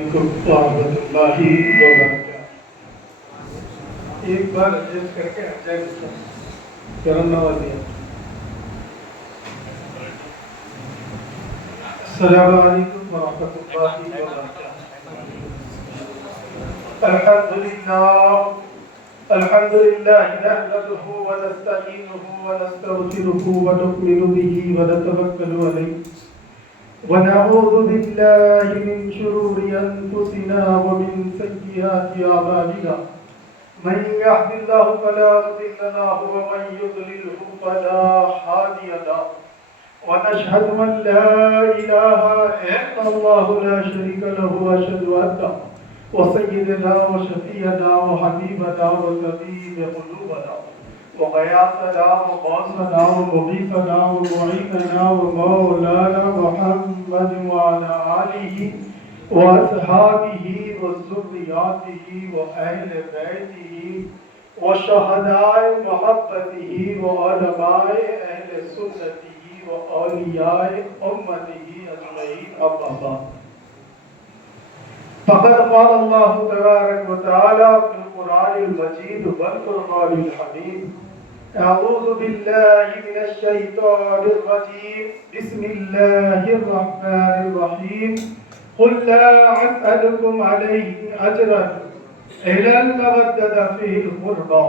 ورحمۃ اللہ وبرکاتہ۔ ایک بار ایڈجسٹ کر کے آ جائے کرم نوازی۔ السلام علیکم ورحمۃ اللہ وبرکاتہ۔ الحمد للہ نحمده ونستعینه ونستغفره ونؤمن به ونتوکل علیہ ونعوذ بالله من شرور أنفسنا ومن سيئات أعمالنا من يهد الله فلا مضل له ومن يضلل فلا هادي له ونشهد أن لا إله إلا الله لا شريك له وأشهد أن وسيدنا وشفيعنا وحبيبنا وطبيب قلوبنا وغياثنا وغوثنا ومغيثنا ومعيننا ومولانا محمد وعلى آله وأصحابه وذرياته وأهل بيته وشهداء محبته وعلماء أهل سنته وأولياء أمته أجمعين أما بعد فقد قال الله تبارك وتعالى في القرآن المجيد والفرقان الحميد أعوذ بالله من الشيطان الرجيم بسم الله الرحمن الرحيم قل لا أسألكم عليه أجرا إلا المودة في القربى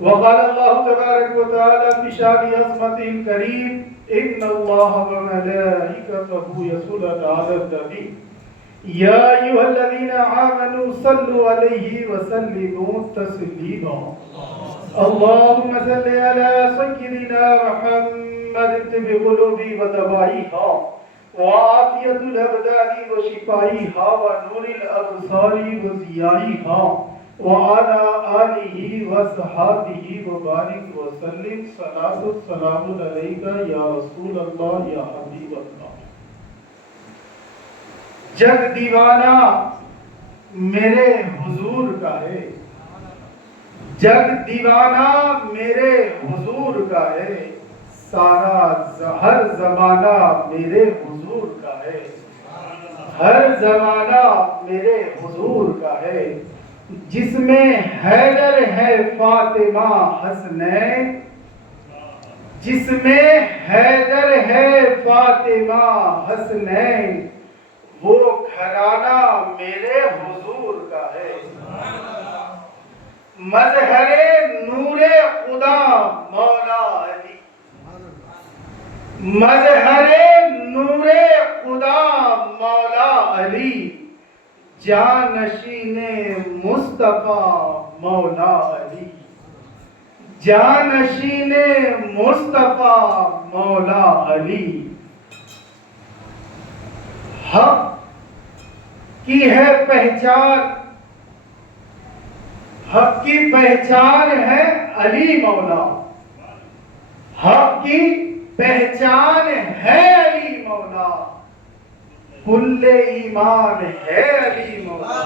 وقال الله تبارك وتعالى في شأن عظمته الكريم إن الله وملائكته يصلون على النبي يا أيها الذين آمنوا صلوا عليه وسلموا تسليما اللهم صل على سيدنا محمد طب قلوب ودوائها وعافية الأبدان وشفائها ونور الأبصار وضيائها وعلى آله وصحبه وبارك وسلم صلاة السلام عليك يا رسول الله يا حبيب الله۔ جگ دیوانہ میرے حضور کا ہے، جگ دیوانہ میرے حضور کا ہے، سارا ہر زمانہ میرے حضور کا ہے، ہر زمانہ میرے حضور کا ہے، جس میں حیدر ہے فاطمہ حسنین، جس میں حیدر ہے فاطمہ حسنین، وہ گھرانہ میرے حضور کا ہے، مظہر نور خدا مولا علی، مظہر نور خدا مولا علی، جانشین مصطفیٰ مولا علی، جانشین مصطفیٰ مولا علی۔ حق کی ہے پہچان، حق کی پہچان ہے علی مولا، حق کی پہچان ہے علی مولا، کل ایمان ہے علی مولا،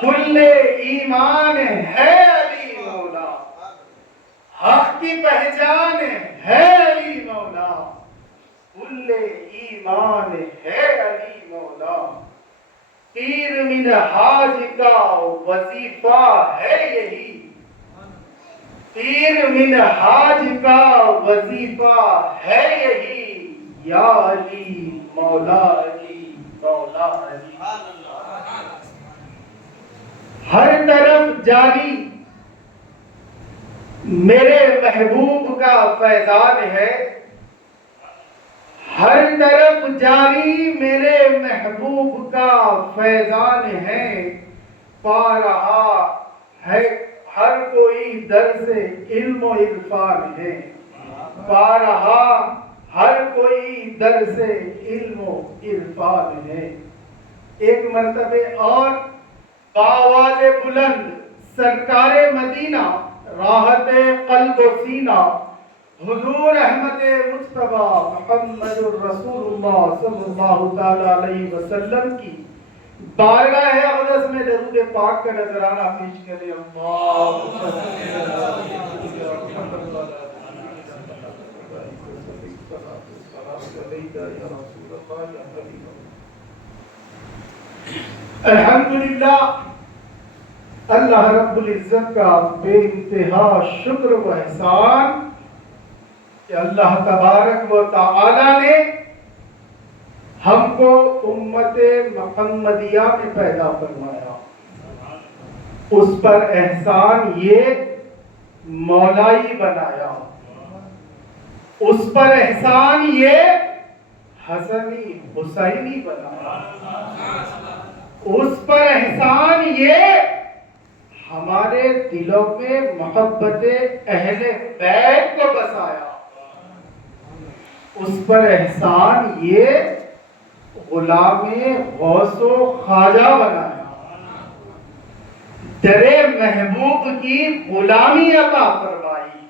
کل ایمان ہے علی مولا، حق کی پہچان ہے علی مولا، کل ایمان ہے علی مولا۔ پیر منہاج کا وظیفہ ہے یہی، پیر منہاج کا وظیفہ ہے یہی، یا علی مولا علی مولا علی۔ ہر طرف جاری میرے محبوب کا فیضان ہے، ہر طرف جاری میرے محبوب کا فیضان ہے، پا رہا ہے ہر کوئی در سے علم و عرفان ہے، پا رہا ہر کوئی در سے علم و عرفان ہے۔ ایک مرتبہ اور بآواز بلند سرکار مدینہ راحت قلب و سینہ حضور احمد مصطفیٰ محمد الرسول اللہ صلی اللہ تعالی علیہ وسلم کی بارگاہ اقدس میں درود پاک کا نذرانہ پیش کریں۔ اللہم صل الحمدللہ اللہ رب العزت کا بے انتہا شکر و احسان کہ اللہ تبارک و تعالی نے ہم کو امت محمدیہ میں پیدا فرمایا. اس پر احسان یہ مولائی بنایا. اس پر احسان یہ حسنی حسینی بنایا. اس پر احسان یہ ہمارے دلوں میں محبت اہل بیت کو بسایا. اس پر احسان یہ غلام غوث و خواجہ بنایا. تیرے محبوب کی غلامی عطا فرمائی.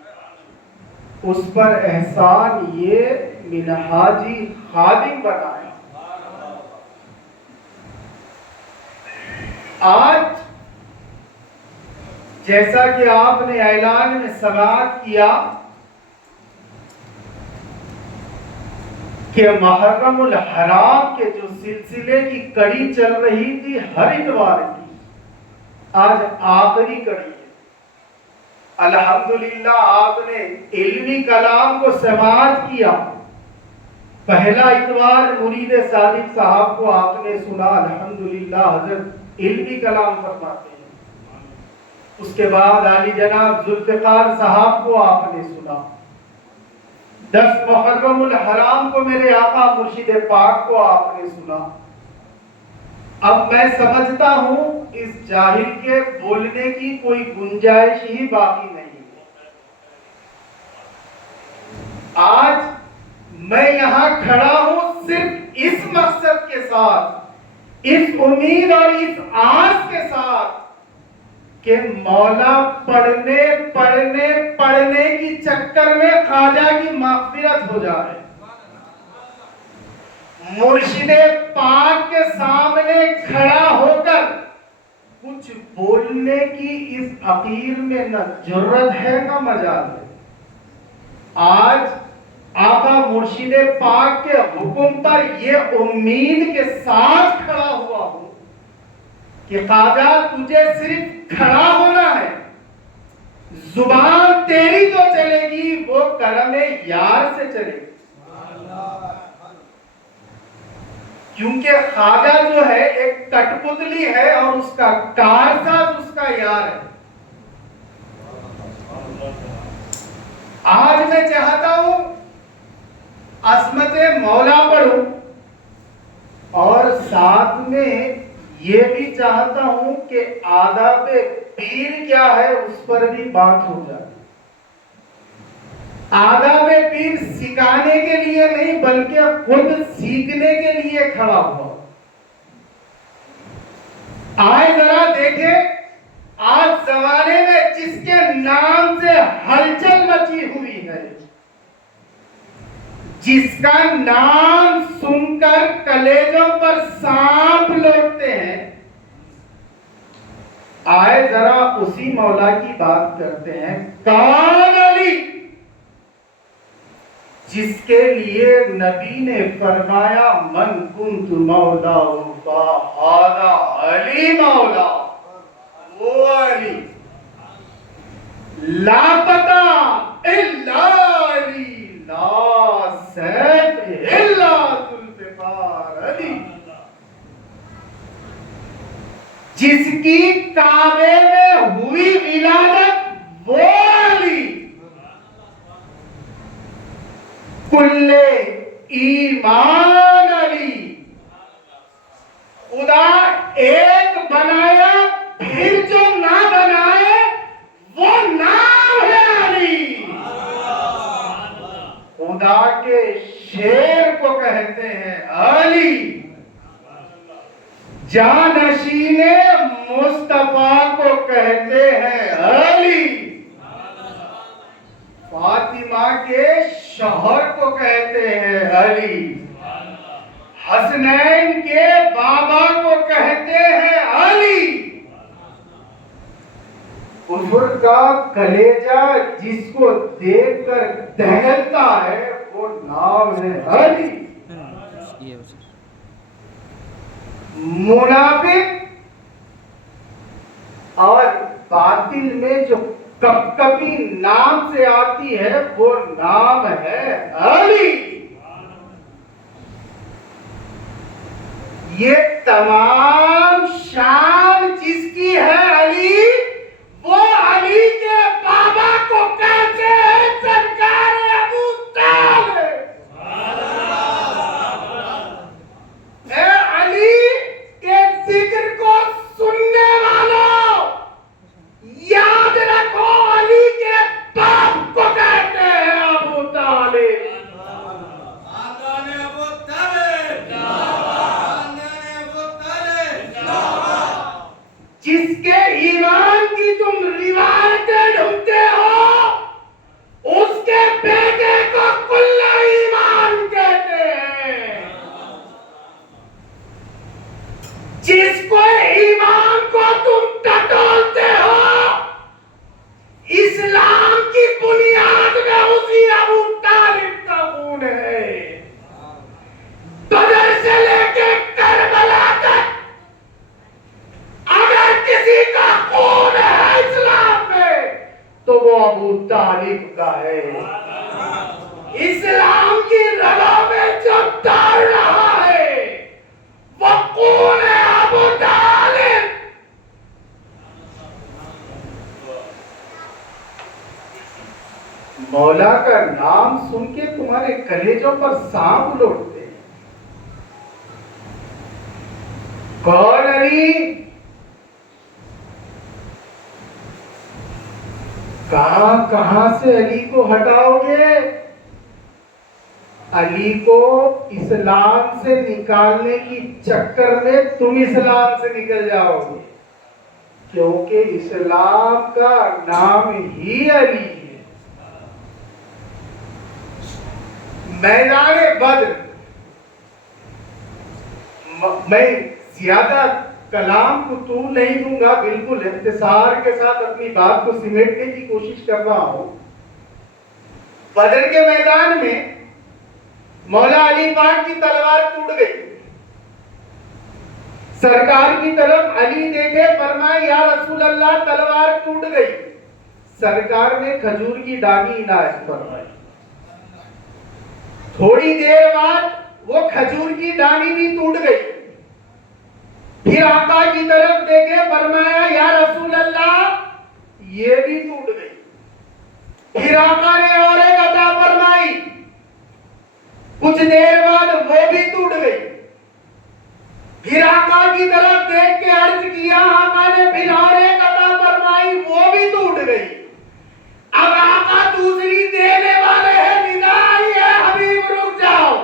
اس پر احسان یہ منہاجی خادم بنایا. آج جیسا کہ آپ نے اعلان میں سماعت کیا کہ محرم الحرام کے جو سلسلے کی کڑی چل رہی تھی ہر اتوار کی، آج آخری کڑی ہے. الحمدللہ آپ نے علمی کلام کو سماعت کیا. پہلا اتوار مرید صادق صاحب کو آپ نے سنا. الحمدللہ حضرت علمی کلام فرماتے ہیں. اس کے بعد علی جناب ذوالفقار صاحب کو آپ نے سنا. 10 محرم الحرام کو میرے آقا مرشد پاک کو آپ نے سنا. اب میں سمجھتا ہوں اس جاہل کے بولنے کی کوئی گنجائش ہی باقی نہیں ہے. آج میں یہاں کھڑا ہوں صرف اس مقصد کے ساتھ، اس امید اور اس آس کے ساتھ کہ مولا پڑھنے کی چکر میں خواجہ کی مغفرت ہو جائے. مرشد پاک کے سامنے کھڑا ہو کر کچھ بولنے کی اس عقیر میں نہ جرت ہے نہ مجال ہے. آج آقا مرشد پاک کے حکم پر یہ امید کے ساتھ کھڑا ہوا ہوں کہ خواجہ تجھے صرف کھڑا ہونا ہے. زبان تیری تو چلے گی وہ کرم یار سے چلے گی. کیونکہ خواجہ جو ہے ایک کٹ پتلی ہے اور اس کا کارساز اس کا یار ہے. آج میں چاہتا ہوں عظمت مولا پڑھوں اور ساتھ میں یہ بھی چاہتا ہوں کہ آداب پیر کیا ہے اس پر بھی بات ہو جائے. آداب پیر سکھانے کے لیے نہیں بلکہ خود سیکھنے کے لیے کھڑا ہوا. آئے ذرا دیکھیں آج زمانے میں جس کے نام سے ہلچل مچی ہوئی ہے، جس کا نام سن کر کلیجوں پر سانپ لوٹتے ہیں، آئے ذرا اسی مولا کی بات کرتے ہیں. کون علی جس کے لیے نبی نے فرمایا من کنت مولا فہذا علی مولا. وہ علی لا پتہ الا علی لا سیف الا ذوالفقار علی. جس کی کعبے میں ہوئی ولادت وہ علی. کل ایمان علی. خدا ایک بنایا پھر جو نہ بنائے وہ نام ہے علی. خدا کے شیر کو کہتے ہیں علی. جانشین مصطفیٰ کو کہتے ہیں علی. فاطمہ کے شوہر کو کہتے ہیں علی. حسنین کے بابا کو کہتے ہیں علی. کفر کا کلیجہ جس کو دیکھ کر دہلتا ہے وہ نام ہے علی. منافق باطل میں جو کب کبھی نام سے آتی ہے وہ نام ہے علی. یہ تمام شان جس کی ہے علی، وہ علی کے بابا کو کہتے ہیں سرکار ابو طالب. اے علی کے ذکر کو سننے والوں، یاد رکھو علی کے باپ کو کہتے ہیں ابو طالب. جس کے ایمان کی تم روایتیں ڈھونڈتے ہو، اس کے بیٹے کو کل ایمان کہتے ہیں. جس کو ایمان کو تم ٹٹولتے ہو، اسلام کی بنیاد میں اسی ابو طالب کا خون ہے. بدر سے لے کے کربلا تک اگر کسی کا خون ہے اسلام میں تو وہ ابو طالب کا ہے. اسلام کی رگوں میں جو دوڑ رہا ہے وہ خون ہے ابو طالب. مولا کا نام سن کے تمہارے کلیجوں پر سانپ لوٹتے ہیں. کون علی؟ کہاں کہاں سے علی کو ہٹاؤ گے؟ علی کو اسلام سے نکالنے کی چکر میں تم اسلام سے نکل جاؤ گے، کیونکہ اسلام کا نام ہی علی ہے. میدان بدر میں زیادہ کلام کو طول نہیں دوں گا، بالکل اختصار کے ساتھ اپنی بات کو سمیٹنے کی کوشش کر رہا ہوں. بدر کے میدان میں مولا علی پاک کی تلوار ٹوٹ گئی. سرکار کی طرف علی دیکھے، فرمائے یا رسول اللہ تلوار ٹوٹ گئی. سرکار نے کھجور کی ڈالی عنایت فرمائی. تھوڑی دیر بعد وہ کھجور کی ڈالی بھی ٹوٹ گئی. پھر آقا کی طرف دیکھے، فرمایا یا رسول اللہ یہ بھی ٹوٹ گئی. پھر آقا نے اور ایک عطا فرمائی. کچھ دیر بعد وہ بھی ٹوٹ گئی. پھر آقا کی طرف دیکھ کے عرض کیا، آقا نے پھر اور ایک عطا فرمائی، وہ بھی ٹوٹ گئی. اب آقا دوسری دینے والے ہیں، ندا آئی ہے حبیب رک جاؤ.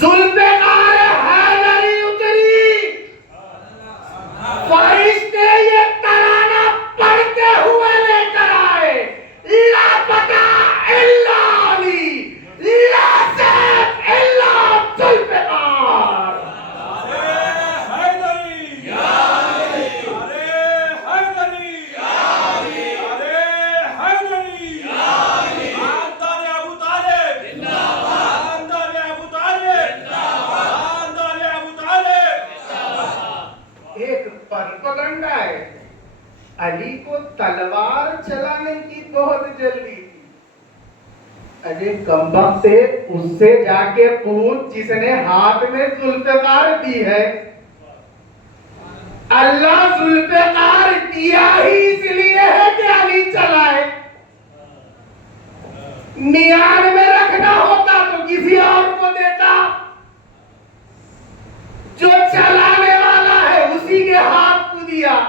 ذوالفقار حیدری اتری. فرشتے یہ ترانہ پڑھتے ہوئے لے کر آئے، لا فتح الا علی، لا سیف الا ذوالفقار. علی کو تلوار چلانے کی بہت جلدی تھی. ارے کمبخت سے اس سے جا کے پوچھ جس نے ہاتھ میں ذوالفقار دی ہے. اللہ ذوالفقار دیا ہی اس لیے ہے کہ علی چلائے. میان میں رکھنا ہوتا تو کسی اور کو دیتا. جو چلانے والا ہے اسی کے ہاتھ کو دیا.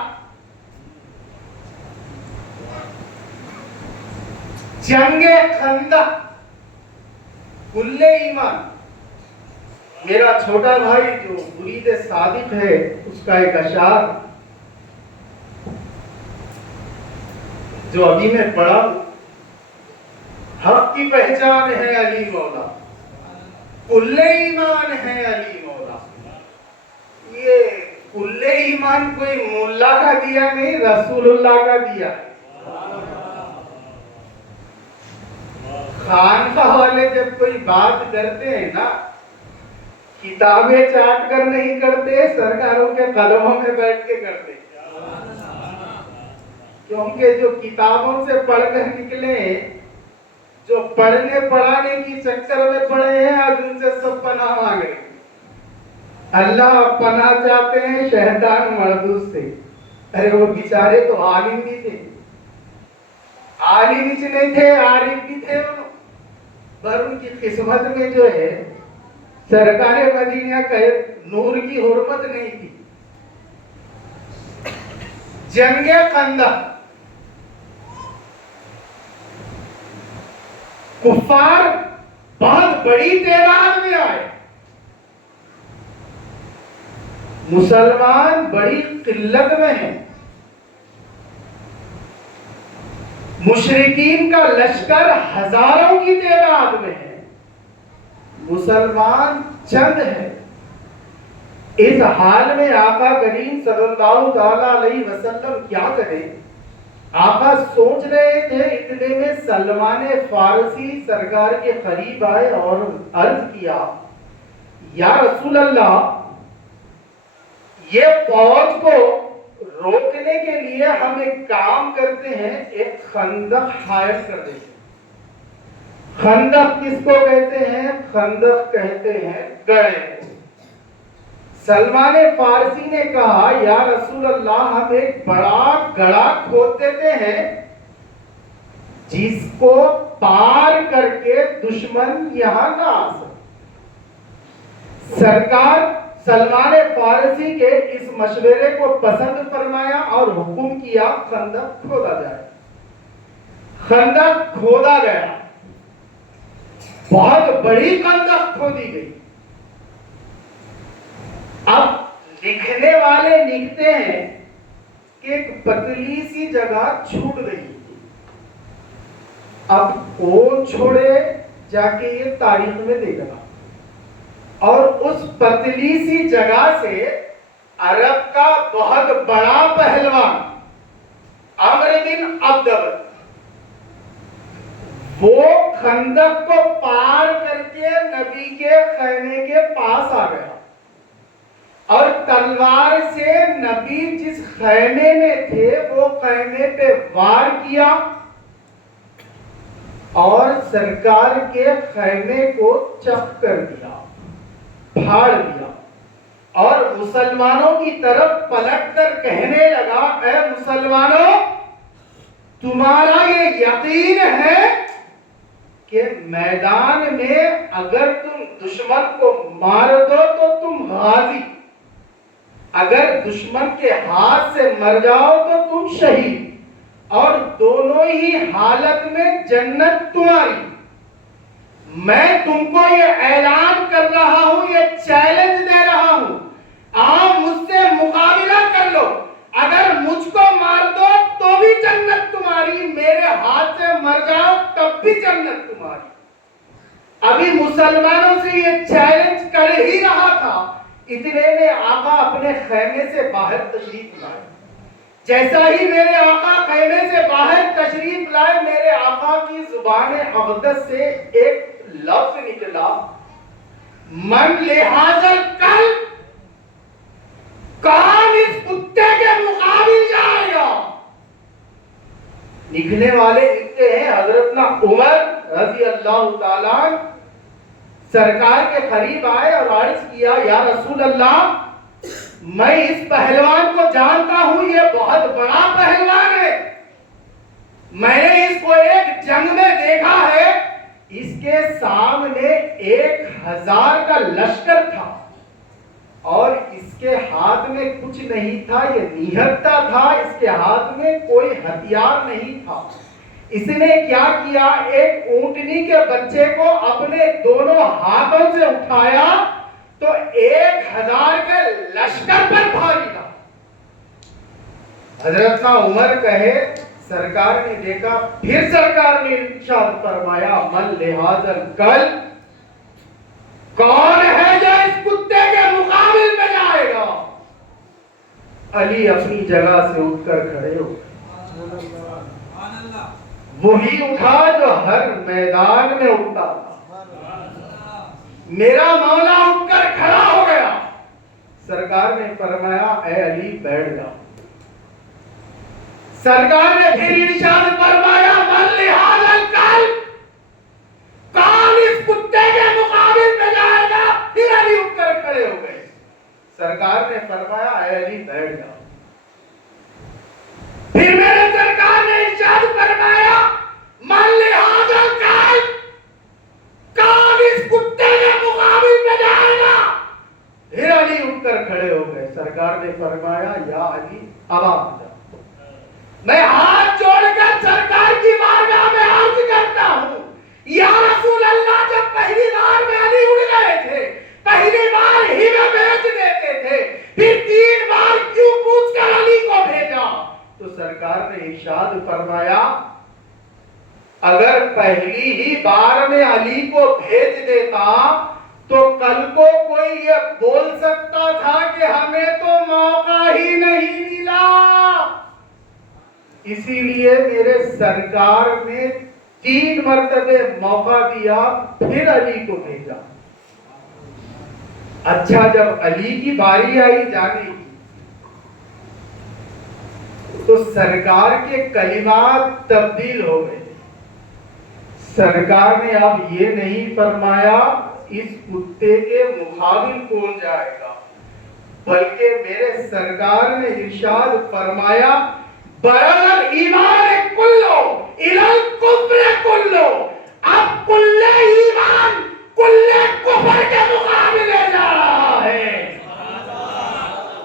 جنگ خندق کل ایمان. میرا چھوٹا بھائی جو مرید صادق ہے اس کا ایک اشعار جو ابھی میں پڑھا، حق کی پہچان ہے علی مولا، کل ایمان ہے علی مولا. یہ کل ایمان کوئی مولا کا دیا نہیں، رسول اللہ کا دیا. خانقاہ والے جب کوئی بات کرتے ہیں نا، کتابیں چاٹ کر نہیں کرتے، سرکاروں کے قدموں میں بیٹھ کے کرتے، کیونکہ جو کتابوں سے پڑھ کر نکلے، جو پڑھنے پڑھانے کی چکر میں پڑے ہیں، آج ان سے سب پناہ مانگ رہے ہیں۔ اللہ پناہ چاہتے ہیں شیطان مردود سے۔ ارے وہ بیچارے تو عالم بھی تھے، عالم ہی نہیں تھے، عارف بھی تھے، پر ان کی قسمت میں جو ہے سرکار مدینہ کا نور کی حرمت نہیں تھی۔ جنگ خندق، کفار بہت بڑی تعداد میں آئے، مسلمان بڑی قلت میں ہیں، مشرکین کا لشکر ہزاروں کی تعداد میں ہے، مسلمان چند ہے۔ اس حال میں آقا کریم صلی اللہ تعالی علیہ وسلم کیا کریں؟ آقا سوچ رہے تھے، اتنے میں سلمان فارسی سرکار کے قریب آئے اور عرض کیا، یا رسول اللہ، یہ فوج کو روکنے کے لیے ہم ایک کام کرتے ہیں، ایک خندق حائر کر دیتے ہیں۔ خندق کس کو کہتے ہیں؟ خندق کہتے ہیں گڑھے۔ سلمان فارسی نے کہا، یا رسول اللہ، ہم ایک بڑا گڑھا کھود دیتے ہیں جس کو پار کر کے دشمن یہاں نہ آ سکے۔ سرکار سلمان فارسی کے اس مشورے کو پسند فرمایا اور حکم کیا خندق کھودا جائے۔ خندق کھودا گیا، بہت بڑی خندق کھودی گئی۔ اب لکھنے والے لکھتے ہیں کہ ایک پتلی سی جگہ چھوٹ گئی۔ اب کون چھوڑے، جا کے یہ تاریخ میں دیکھنا۔ اور اس پتلی سی جگہ سے عرب کا بہت بڑا پہلوان عمرو بن عبدہ، وہ خندق کو پار کر کے نبی کے خیمے کے پاس آ گیا اور تلوار سے نبی جس خیمے میں تھے وہ خیمے پہ وار کیا اور سرکار کے خیمے کو چک کر دیا، پھاڑ دیا، اور مسلمانوں کی طرف پلٹ کر کہنے لگا، اے مسلمانوں، تمہارا یہ یقین ہے کہ میدان میں اگر تم دشمن کو مار دو تو تم غازی، اگر دشمن کے ہاتھ سے مر جاؤ تو تم شہید، اور دونوں ہی حالت میں جنت تمہاری۔ میں تم کو یہ اعلان کر رہا ہوں، یہ چیلنج دے رہا ہوں، آپ مجھ سے مقابلہ کر لو، اگر مجھ کو مار دو تو بھی جنت تمہاری، میرے ہاتھ سے مر جاؤ تب بھی جنت تمہاری۔ ابھی مسلمانوں سے یہ چیلنج کر ہی رہا تھا، اتنے میں آقا اپنے خیمے سے باہر تشریف لائے۔ جیسا ہی میرے آقا خیمے سے باہر تشریف لائے، میرے آقا کی زبان اقدس سے ایک لفظ نکلا، من لحاظ القلب، کون اس کتے کے مقابل جائے گا؟ لکھنے والے لکھتے ہیں حضرت عمر رضی اللہ تعالیٰ سرکار کے قریب آئے اور عرض کیا، یا رسول اللہ، میں اس پہلوان کو جانتا ہوں، یہ بہت بڑا پہلوان ہے، میں نے اس کو ایک جنگ میں دیکھا ہے، اس کے سامنے 1000 کا لشکر تھا اور اس کے ہاتھ میں کچھ نہیں تھا، یہ نہتھا تھا، اس کے ہاتھ میں کوئی ہتھیار نہیں تھا۔ اس نے کیا کیا، ایک اونٹنی کے بچے کو اپنے دونوں ہاتھوں سے اٹھایا تو 1000 کے لشکر پر بھاری تھا۔ حضرت عمر کہے، سرکار نے دیکھا، پھر سرکار نے ارشاد فرمایا، من لحاظ القلب، کون ہے جو اس کتے کے مقابل میں جائے گا؟ علی اپنی جگہ سے اٹھ کر کھڑے ہو، وہی اٹھا جو ہر میدان میں اٹھتا تھا۔ میرا مولا اٹھ کر کھڑا سرکار نے فرمایا اے علی بیٹھ جاؤ. سرکار نے پھر ارشاد فرمایا من لہذا الکلب، کون اس کتے کے مقابل میں جائے گا؟ پھر علی اٹھ کر کھڑے ہو گئے. سرکار نے فرمایا اے علی بیٹھ جاؤ. پھر میرے سرکار نے ارشاد فرمایا من لہذا الکلب، کون اس کتے کے مقابل میں جائے گا؟ پھر علی اٹھ کر کھڑے ہو گئے. سرکار نے فرمایا یا علی اب آپ جاؤ. میں ہاتھ جوڑ کر سرکار کی بارگاہ میں عرض کرتا ہوں یا رسول اللہ، جب پہلی بار میں علی اڑ گئے تھے، پہلی بار ہی میں بھیج دیتے تھے، پھر 3 بار کیوں پوچھ کر علی کو بھیجا؟ تو سرکار نے ارشاد فرمایا اگر پہلی ہی بار میں علی کو بھیج دیتا تو کل کو کوئی یہ بول سکتا تھا کہ ہمیں تو موقع ہی نہیں ملا. اسی لیے میرے سرکار نے 3 مرتبہ موقع دیا، پھر علی کو بھیجا. اچھا جب علی کی باری آئی جانے کی تو سرکار کے کلمات تبدیل ہو گئے. سرکار نے اب یہ نہیں فرمایا اس کتے کے مقابل کون جائے گا، بلکہ میرے سرکار نے ارشاد فرمایا برز الایمان کلو الی الکفر کلو. اب کل ایمان کل کفر کے مقابلے جا رہا ہے.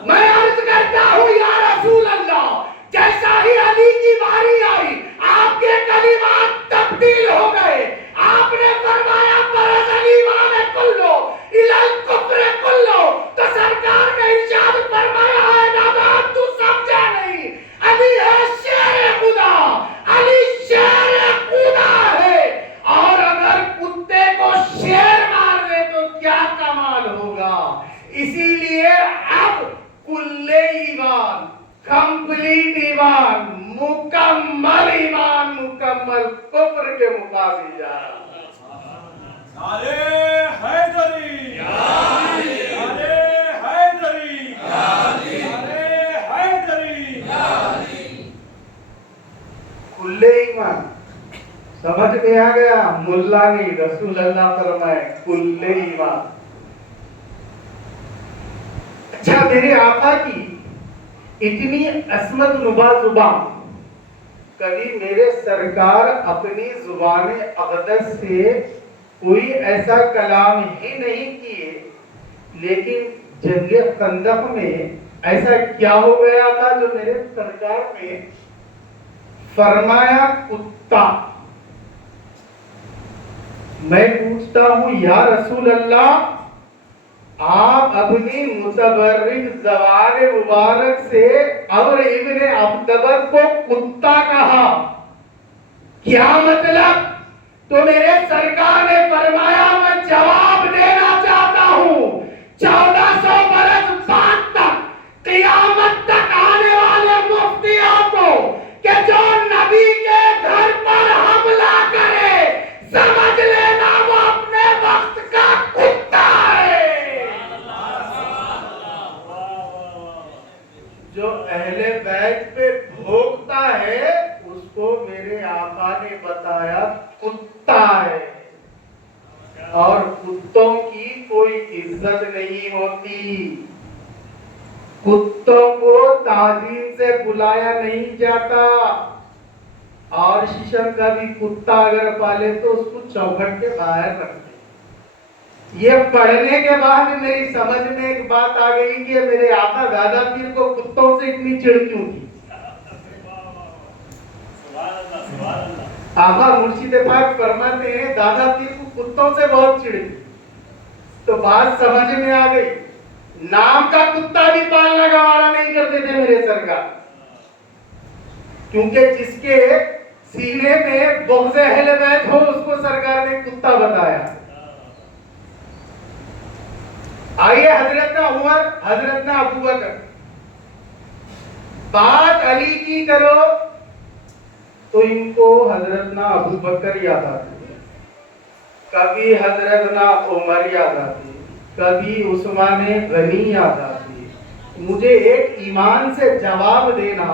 میں عرض کرتا ہوں یا رسول اللہ، جیسا ہی علی کی باری آئی آپ کے کلمات تبدیل ہو گئے. آپ نے فرمایا برز الایمان کلو الی الکفر کلو، تو سرکار نے ارشاد فرمایا ہے نادان تو سمجھا نہیں، علی ہے شیر خدا، علی شیر خدا ہے. اور اگر کتے کو شیر مار دے تو کیا کمال ہوگا. اسی لیے اب کل ایمان، کمپلیٹ ایمان، مکمل ایمان، مکمل کفر کے مقابل جا رہا ہے. نعرے حیدری، نعرے حیدری، نعرے حیدری. کل ایمان سمجھ میں آ گیا؟ ملا نہیں، رسول اللہ فرمائے کل ایمان. اچھا میرے آقا کی اتنی عصمت نبا زبان، کبھی میرے سرکار اپنی زبان اقدس سے کوئی ایسا کلام ہی نہیں کیے. لیکن جنگ خندق میں ایسا کیا ہو گیا تھا جو میرے سرکار نے فرمایا کتا. میں پوچھتا ہوں یا رسول اللہ، آپ اپنی متبرک زبان مبارک سے عمرو ابن عبدبر کو کتا کہا، کیا مطلب؟ تو میرے سرکار نے فرمایا میں جواب دینا چاہتا ہوں 1400 برس بعد تک قیامت تک آنے والے مفتیوں کو کہ جو نبی کے گھر پر حملہ کرے سمجھ لینا وہ اپنے وقت کا کتا ہے. جو اہل بیت پہ بھوکتا ہے اس کو میرے آقا نے بتایا کتا ہے. اور کتوں کی کوئی عزت نہیں ہوتی، کتوں کو تعظیم سے بلایا نہیں جاتا. اور شیشم کا بھی کتا اگر پالے تو اس کو چوکھٹ کے باہر رکھتے. یہ پڑھنے کے بعد میری سمجھ میں ایک بات آ گئی کہ میرے آقا دادا پیر کو کتوں سے اتنی چڑ کیوں تھی. آقا مرشد پاک فرماتے ہیں دادا پیر کو کتوں سے بہت چڑ تھی. تو بات سمجھ میں آ گئی. نام کا کتا بھی پالنا گوارا نہیں کرتے تھے میرے سرکار، کیونکہ جس کے سینے میں بغض اہل بیت ہو اس کو سرکار نے کتا بتایا. آئیے حضرت عمر، حضرت ابو بکر، بات علی کی کرو تو ان کو حضرت ابو بکر یاد آتی ہے، کبھی حضرت عمر یاد آتی ہے، کبھی عثمان غنی یاد آتی ہے، مجھے ایک ایمان سے جواب دینا،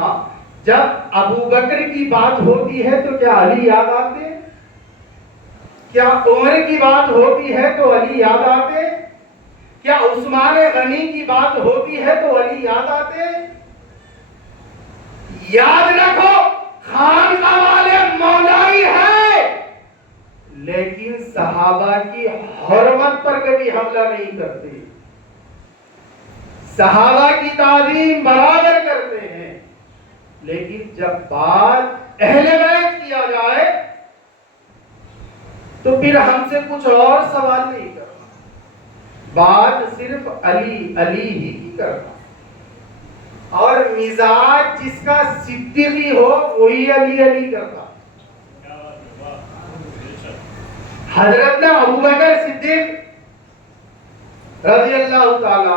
جب ابو بکر کی بات ہوتی ہے تو کیا علی یاد آتے؟ کیا عمر کی بات ہوتی ہے تو علی یاد آتے؟ کیا عثمان غنی کی بات ہوتی ہے تو علی یاد آتے؟ یاد رکھو، خانقاہ والے مولائی ہے، لیکن صحابہ کی حرمت پر کبھی حملہ نہیں کرتے، صحابہ کی تعظیم برابر کرتے ہیں، لیکن جب بات اہل بیت کیا جائے تو پھر ہم سے کچھ اور سوال نہیں کرنا، بات صرف علی علی ہی کی کرنا، اور مزاج جس کا صدیقی ہو وہی علی علی کرتا۔ حضرت ابو بکر صدیق رضی اللہ تعالی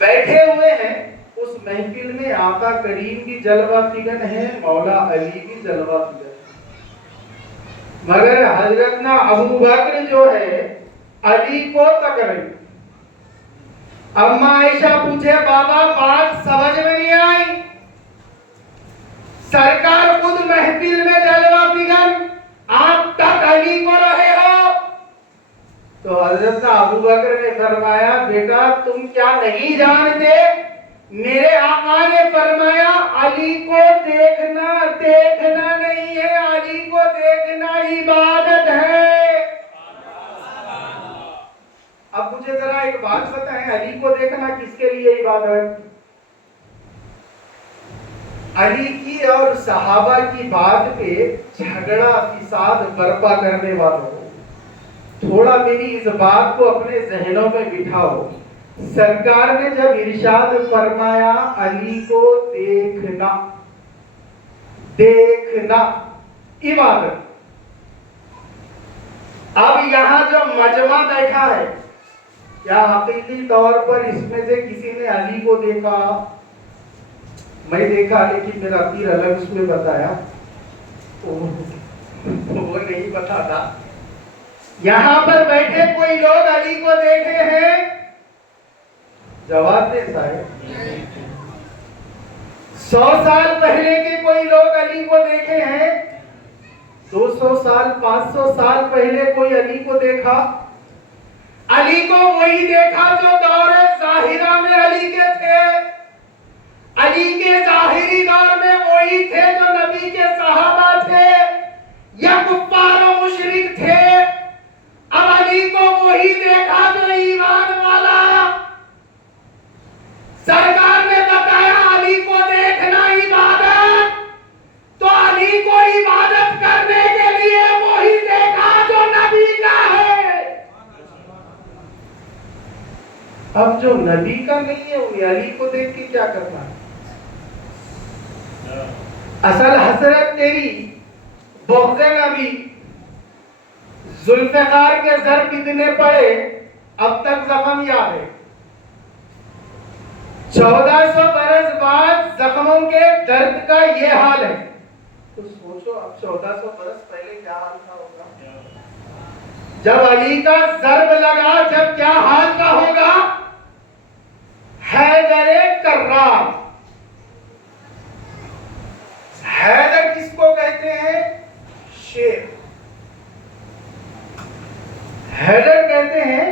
بیٹھے ہوئے ہیں، اس محفل میں آقا کریم کی جلوہ فگن ہے، مولا علی کی جلوہ فگن ہے، مگر حضرت ابو بکر جو ہے علی کو تکرے۔ اما عائشہ پوچھے بابا بات سمجھ میں نہیں آئی، سرکار خود محفل میں جلوہ فگن، آپ تک علی کو رہے ہو؟ تو حضرت ابو بکر نے فرمایا بیٹا تم کیا نہیں جانتے، میرے آقا نے فرمایا علی کو دیکھنا دیکھنا نہیں ہے، علی کو دیکھنا عبادت ہے۔ اب مجھے ذرا ایک بات بتائیں، علی کو دیکھنا کس کے لیے عبادت ہے؟ علی کی اور صحابہ کی بات پہ جھگڑا فساد برپا کرنے والوں، تھوڑا میری اس بات کو اپنے ذہنوں میں بٹھاؤ۔ سرکار نے جب ارشاد فرمایا علی کو دیکھنا دیکھنا عبادت، اب یہاں جو مجمع بیٹھا ہے کیا حقیقی طور پر اس میں سے کسی نے علی کو دیکھا؟ میں دیکھا لیکن میرا پیر الگ اس میں بتایا وہ نہیں بتاتا۔ یہاں پر بیٹھے کوئی لوگ علی کو دیکھے ہیں؟ جواب دے صاحب۔ 100 سال پہلے کے کوئی لوگ علی کو دیکھے ہیں؟ 200 سال 500 سال پہلے کوئی علی کو دیکھا؟ علی کو وہی دیکھا جو دور ظاہرہ میں علی کے تھے، علی کے ظاہری دور میں وہی تھے جو نبی کے صحابہ تھے یا کفار و مشرک تھے۔ اب علی کو وہی دیکھا جو ایمان والا۔ سرکار نے بتایا علی کو دیکھنا عبادت، تو علی کو عبادت کرنے کے لیے وہی دیکھا جو نبی کا ہے۔ اب جو نبی کا نہیں ہے انہیں علی کو دیکھ کے کیا کرنا ہے؟ اصل حسرت تیری بغض نبی، ذوالفقار کے ضرب کتنے پڑے اب تک زخم یاد ہے۔ 1400 برس بعد زخموں کے درد کا یہ حال ہے، تو سوچو اب 1400 برس پہلے کیا حال تھا ہوگا؟ جب علی کا ضرب لگا جب کیا حال کا ہوگا؟ حیدر کرار، حیدر کس کو کہتے ہیں؟ شیر، حیدر کہتے ہیں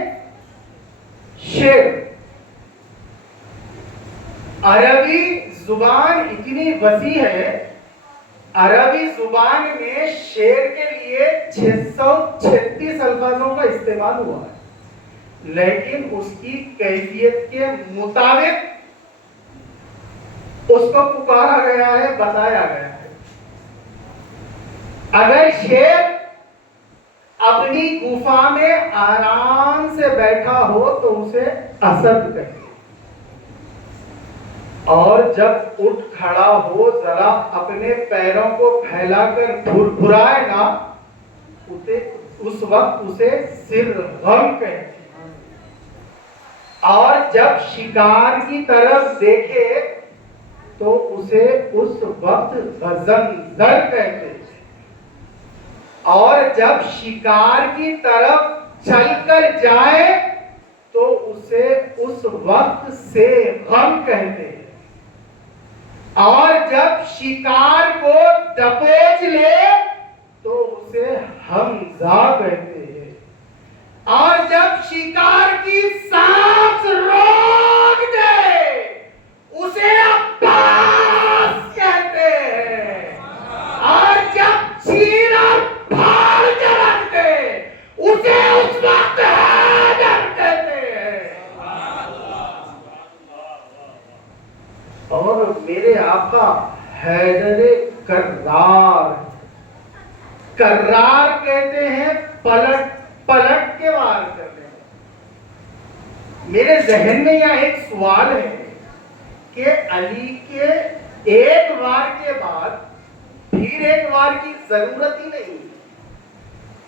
شیر۔ عربی زبان اتنی وسیع ہے، عربی زبان میں شیر کے لیے 636 الفاظوں کا استعمال ہوا ہے، لیکن اس کی کیفیت کے مطابق اس کو پکارا گیا ہے، بتایا گیا ہے۔ اگر شیر اپنی گفا میں آرام سے بیٹھا ہو تو اسے اسد کہتے، اور جب اٹھ کھڑا ہو ذرا اپنے پیروں کو پھیلا کر بھرائے نا، اس وقت اسے سرغم کہتے ہیں، اور جب شکار کی طرف دیکھے تو اسے اس وقت غضنفر کہتے ہیں، اور جب شکار کی طرف چل کر جائے تو اسے اسے اس وقت سے غم کہتے ہیں، اور جب شکار کو دبوچ لے تو اسے حمزہ کہتے ہیں، اور جب شکار کی سانس روک دے اسے عباس کہتے ہیں، اور جب چیر اور پھاڑ کے رکھ دے اسے اس وقت حیدر کہتے ہیں۔ اور میرے آقا حیدر کرار، کرار کہتے ہیں پلٹ پلٹ کے وار کرنے۔ میرے ذہن میں یہاں ایک سوال ہے کہ علی کے ایک وار کے بعد پھر ایک وار کی ضرورت ہی نہیں،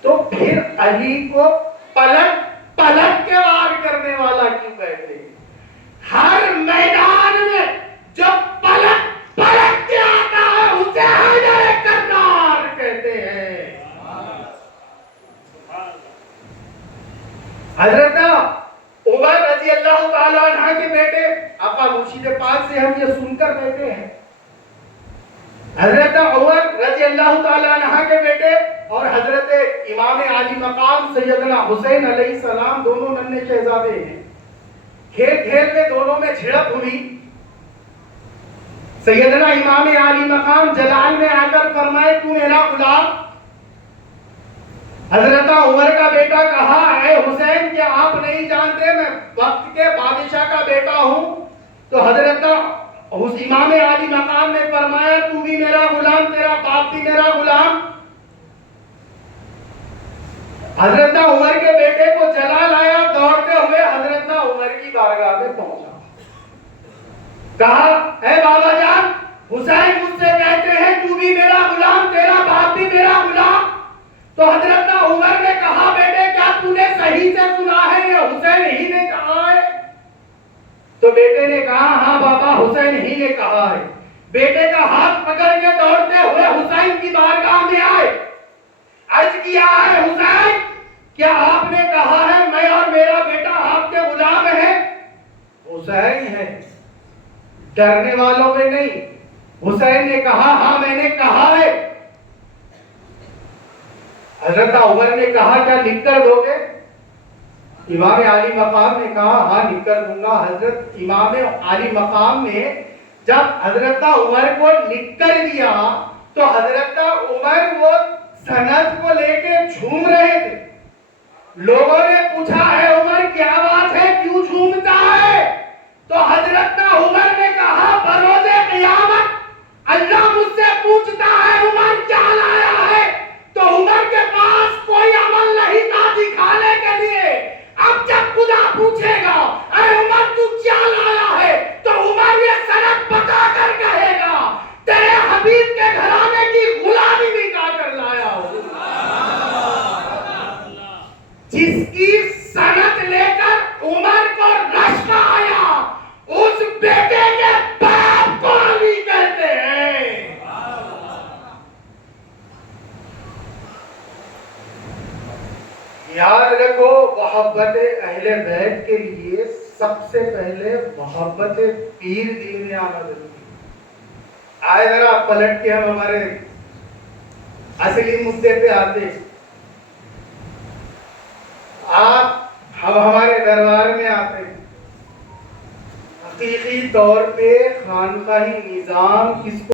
تو پھر علی کو پلٹ پلٹ کے وار کرنے والا کیوں کہتے ہیں؟ ہر میدان میں جو پلٹ پلٹ کے آتا ہے اسے حیدر کرار کہتے ہیں۔ حضرت عمر رضی اللہ تعالیٰ عنہ کے بیٹے، آقا مرشد پاک سے ہم یہ سن کر بیٹھے ہیں، حضرت عمر رضی اللہ تعالیٰ عنہ کے بیٹے اور حضرت امام عالی مقام سیدنا حسین علیہ السلام دونوں ننھے شہزادے ہیں۔ کھیل کھیل میں دونوں میں جھڑپ ہوئی۔ سیدنا امام عالی مقام جلال میں آ کر فرمائے تو میرا غلام۔ حضرت عمر کا بیٹا کہا اے حسین کیا آپ نہیں جانتے میں وقت کے بادشاہ کا بیٹا ہوں؟ تو حضرت امام عالی مقام نے فرمایا تو بھی میرا غلام، تیرا باپ بھی میرا غلام۔ حضرت عمر کے بیٹے کو جلال آیا، دوڑتے ہوئے حضرت عمر کی بارگاہ میں پہنچا، کہا اے بابا جان، حسین مجھ سے کہتے ہیں تو بھی میرا غلام، تیرا باپ بھی میرا غلام۔ تو حضرت عمر نے کہا بیٹے کیا تو نے صحیح سے سنا ہے یا حسین ہی نے کہا ہے؟ تو بیٹے نے کہا ہاں بابا حسین ہی نے کہا ہے۔ بیٹے کا ہاتھ پکڑ کے دوڑتے ہوئے حسین کی بارگاہ میں آئے، عرض کیا ہے حسین کیا آپ نے کہا ہے میں اور میرا بیٹا آپ کے غلام ہیں؟ حسین ہے، ڈرنے والوں میں نہیں۔ حسین نے کہا ہاں میں نے کہا ہے۔ حضرت عمر نے کہا کیا لکھ کر دو گے؟ امام عالی مقام نے کہا ہاں لکھ کر دوں گا۔ حضرت امام عالی مقام نے جب حضرت عمر کو لکھ کر دیا تو حضرت عمر وہ سند کو لے کے جھوم رہے تھے۔ لوگوں نے پوچھا ہے عمر کیا بات ہے کیوں جھومتا ہے؟ تو حضرت عمر نے کہا بروز قیامت اللہ مجھ سے پوچھتا ہے عمر کیا لایا ہے، تو عمر کے پاس کوئی عمل نہیں تھا دکھانے کے لیے۔ اب جب خدا پوچھے گا اے عمر تو کیا لایا ہے، تو عمر یہ سند بتا کر کہے گا تیرے حبیب کے گھرانے کی غلامی بتا کر لایا ہوں۔ جس کی سند لے کر عمر کو رشک آیا اس بیٹے کے باپ کو علی کہتے ہیں۔ یاد رکھو محبت اہل بیت کے لیے سب سے پہلے محبت پیر دل میں آنا ضروری ہے۔ آئے ذرا پلٹ کے ہم ہمارے اصلی مدے پہ آتے۔ آپ ہم ہمارے دربار میں آتے، حقیقی طور پہ خانقاہی نظام کس کو